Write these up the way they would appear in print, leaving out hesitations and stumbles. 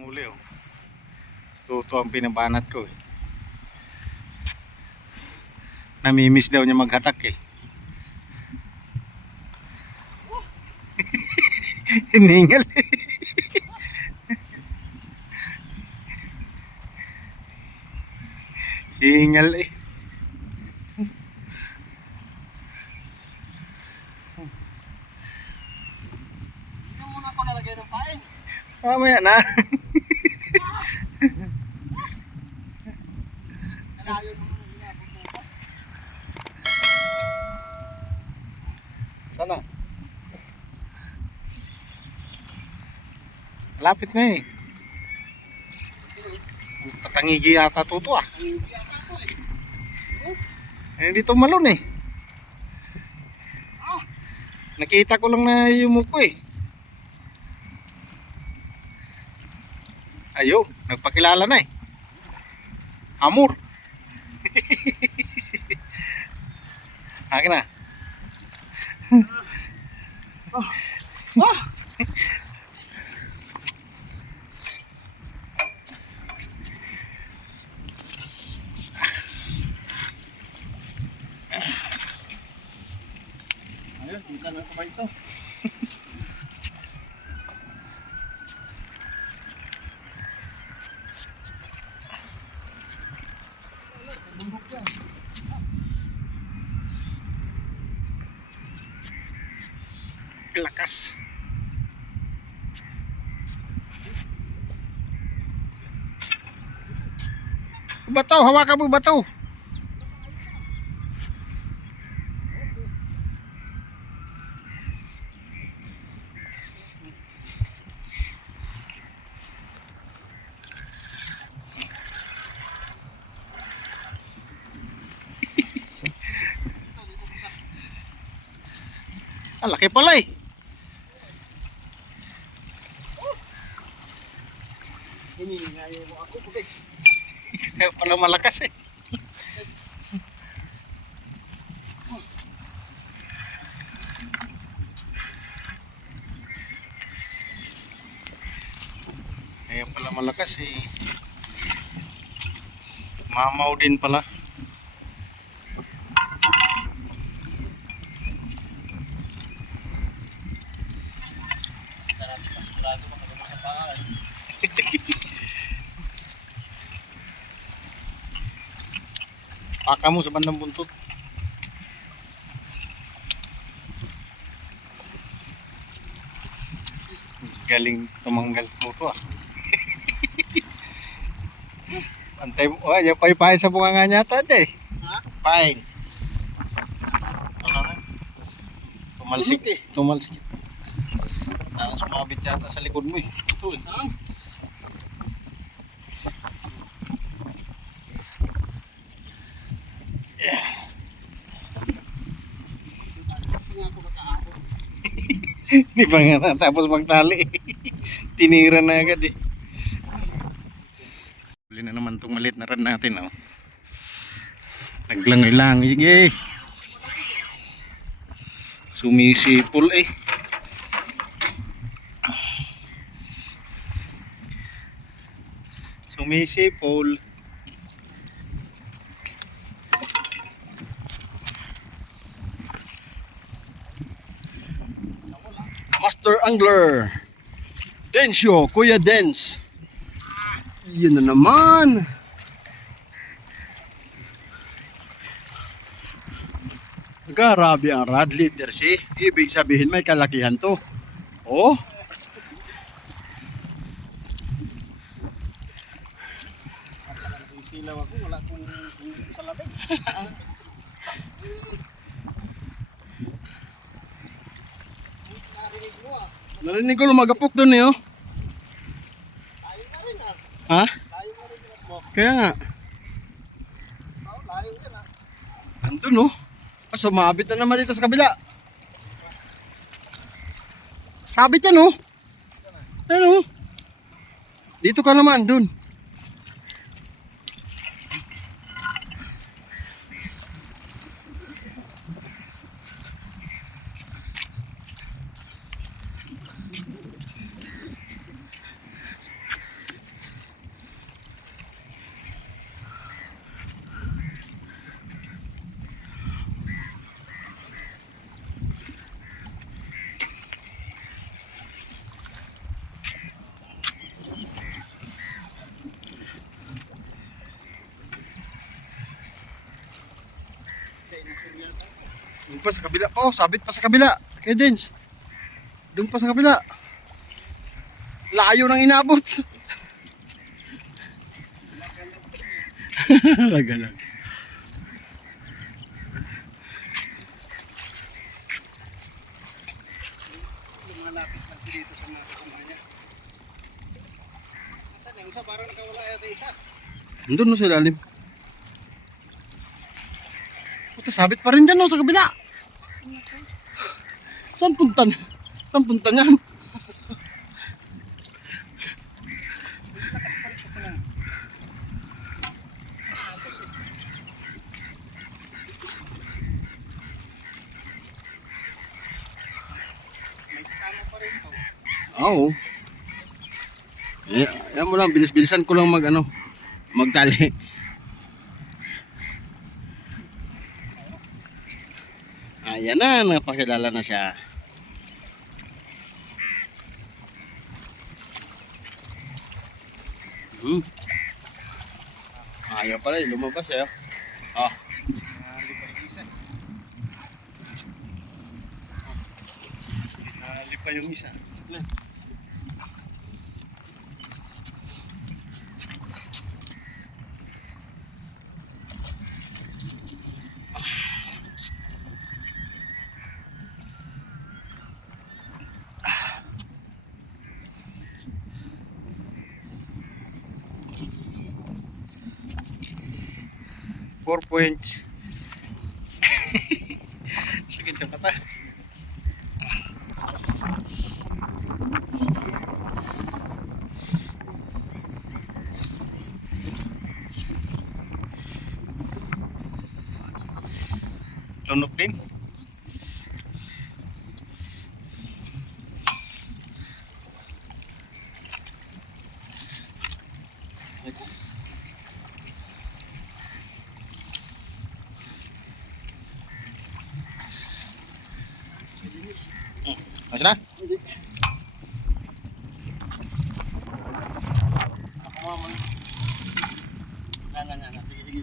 Muli oh. Ito ang pinabanat ko eh. Namimiss daw niya maghatak eh. Hiningal eh. Hingal eh. Hindi muna ako nalagay ng pain. Mamaya na. Nalayo naman ang ginagawa ko. Sana. Lapit na eh. Tatangigi yata to ah. Hindi ata ko eh. Eh dito malon eh. Nakita ko lang na yumuko eh. Ayun, nagpakilala na eh. Amor. Akin na. Ayun, kung saan ako ba ito? Lakas. Bato, hawakan mo bato. Ang laki pala eh. Hiningayo mo ako. Putik. Kaya pala malakas eh. Kaya pala malakas eh. Mamaw din pala. Sigurado ka maganda sa paa. Paka mo sa bandang buntot. Galing tumanggal to ah. Antay mo, oh, yung pay sa bunganga niya ata eh. Ha? Pay. Wala na. Tumalsik. Tulog eh. Tumalsik. Parang sumabit yata sa likod mo eh. Ito eh. Ha? Hindi nga ako makaabot. Di pa nga natapos magtali. Tinira na agad eh. Huli na naman itong maliit na rad natin oh. Naglangoy lang. Sige. Sumisipol eh. Sumisipol. Master Angler Densyo, Kuya Dens. Yun na naman. Grabe ang rod leader si. Ibig sabihin may kalakihan to. Oh. Silaw ako, wala kong salabing. Narinig ko lumagapok doon eh oh. Ha? Kaya nga. Andun oh. Sumabit na naman dito sa kabila. Sabit yan oh. Ano? Dito ka naman dun. Doon pa sa kabila pa, oh, sabit pa sa kabila. Kaya Dens. Doon pa sa kabila. Layo nang inabot. Lagalag. Lumalapit lang si dito sa mga kasama niya. Nasaan yung isa? Parang nakawala yata yung isa. Doon no sa ilalim. Puta, sabit pa rin dyan no sa kabila. Saan punta na? Saan punta niyan? May kasama pa rin to. Oo. Yan mo lang, bilis-bilisan ko lang magtali. Ayan na, napakilala na siya. Ayaw pala, lumabas eh. Ah, Nahali pa yung isa. Nahali pa yung isa. Four points. Sakit sa mata. Lunok din. Masih na? hindi. Na. Sige.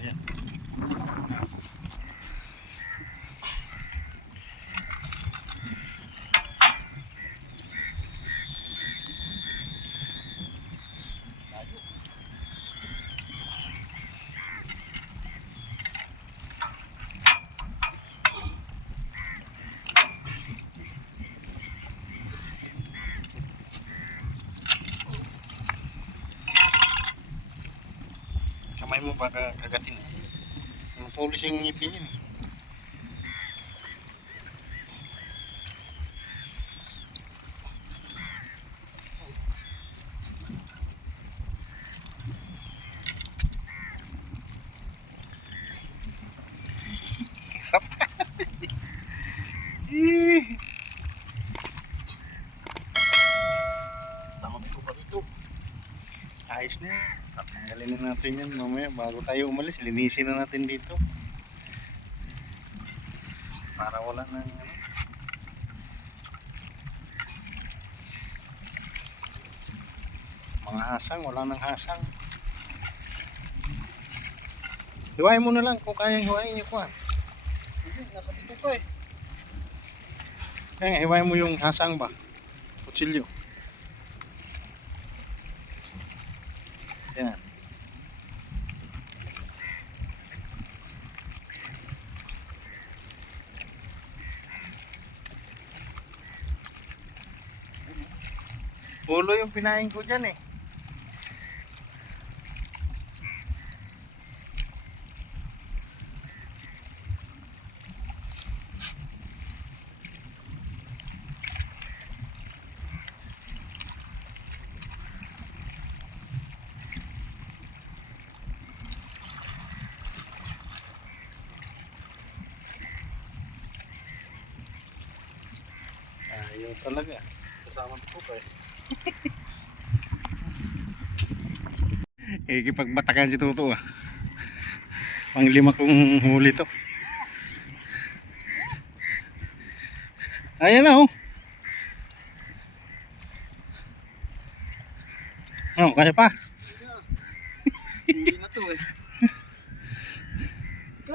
Ayan. Kamay mo baka kagatin. Ang pulis yung ngipin yun eh. Sama dito pa dito. Ayos na yan. Tatanggalin na natin yan mamaya bago tayo umalis. Linisin na natin dito. Para wala nang mga hasang. Wala nang hasang. Hiwain mo na lang kung kayang hiwain niyo ko. Hindi, nasa dito pa eh. Kaya nga, hiwain mo yung hasang ba? Kutsilyo. Yan. Ulo yung pinain ko dyan eh. Ayaw talaga. Kasama ko pa eh. Ikipagbatakan si Tuto ah. Panglima kong huli to. Ayan na oh. Ano, kaya pa? Hindi na to eh.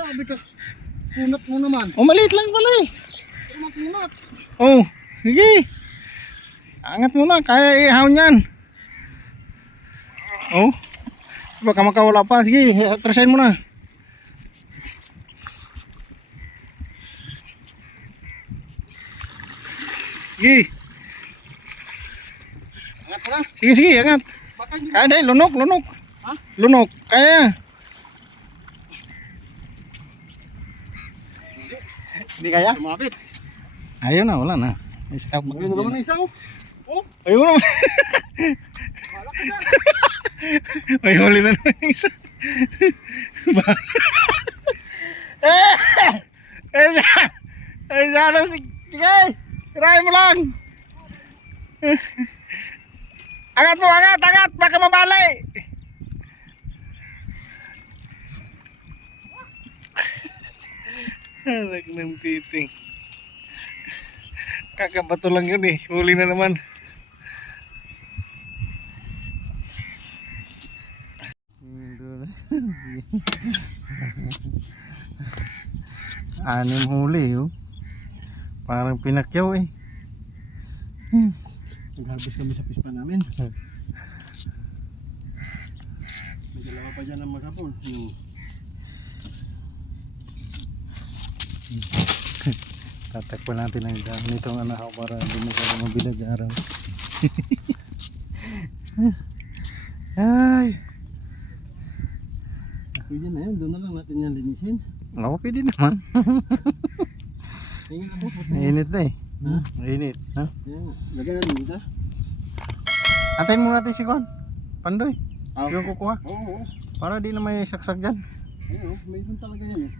Grabe ka. Kunat mo naman. Oh, maliit lang pala eh. Kunat. Oh, sige. Angat mo na, kaya ihaw niyan. Oh. Baka makawala pa. Sige, trasain mo na. Sige. Angat mo na. Sige, sige, angat. Baka hindi Kaya dahil, lunok, lunok. Ha? Lunok, kaya. Hindi kaya? sumabit. Ayaw na, wala na. Stop. Maganda naman na isa oh. Oh, Ayaw na. wala ka dyan. May huli na naman yung isa. Sana sige. Try mo lang. Angat mo, angat, angat. Baka mabali. Anak ng titing. Kakabato lang yun eh. Huli na naman. Anim huli oh. Parang pinakyaw eh. Nag-harvest kami sa pispa namin. May dalawa pa dyan ang maghapon. Tatakpan natin ang dami nitong anahaw para hindi masyadong mabilad sa araw. Ay. Pwede na yun, doon na lang natin yan linisin. Oo, pwede naman. Tingin ako. Mainit na eh. Ha? Mainit. Ha? Yan, lagyan natin dito. Antayin muna natin si Juan. Pandoy. Ah, Yung kukuha. Oo, oo. Para di na may saksak dyan. Ayun, mayroon talaga yan eh.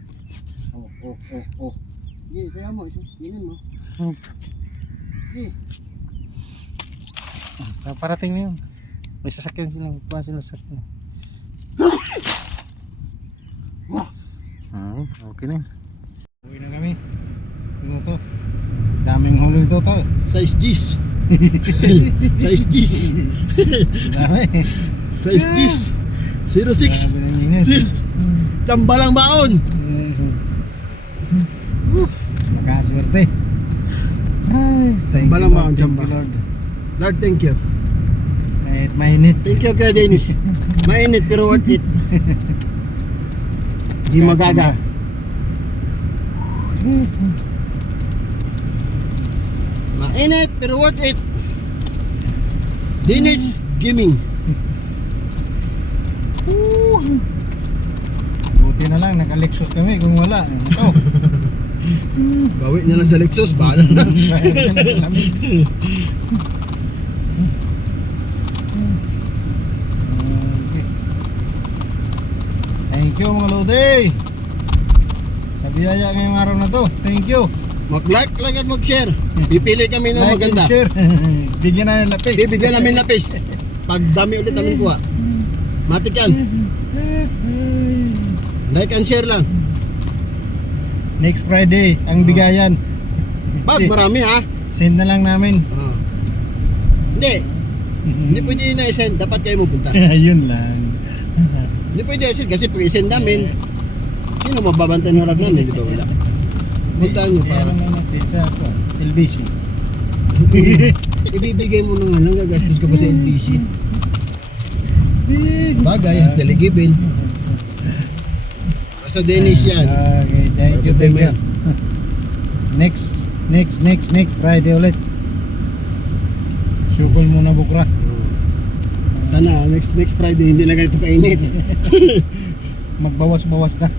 Oh. Sige, kaya mo, tingnan mo. Sige. Parating na yun. May sasakyan sila. Kuha sila sasakyan. Okay na yun. Uwi na kami. Tingnan to. Daming huli ito to. Size G's. Size G's. Dami. Size G's. 06. Grabe na init. Tambalang baon. Makaswerte. Ay, thank Balang you, baon, Lord. Thank Chamba. you, Lord. Lord, thank you. Kahit mainit. Thank you kay Dennis. Mainit pero worth it. Di magaga. Mainit pero worth it. Dennis Gaming. Buti na lang, naka-Lexus kami kung wala. Ito. Bawi niya lang sa Lexus. Bahala na. Thank you mga Lodi. Sa biyaya ngayong araw na to. Thank you. Mag-like lang at mag-share. Pipili kami ng Like and maganda. share. Bigyan na ng lapis. Bibigyan namin lapis. Pag dami ulit namin kuha. Matik yan. Like and share lang. Next Friday, ang bigayan. Pag marami ha. Send na lang namin. Hindi. Hindi pwede na i-send. Dapat kayo mapunta. Ayun lang. Hindi pwede i-send kasi pag i-send namin, sino mababantay ng harap namin? Di ba wala? Puntaan nyo Kaya para. naman natin sa LBC. Ibibigay mo na nga lang. Gagastos ka pa sa LBC. Bagay, delegibin. Basta Dennis yan. Okay, thank you, thank you. Next Friday ulit. Sukol muna bukra. Sana next Friday hindi na ganito kainit. Magbawas-bawas na.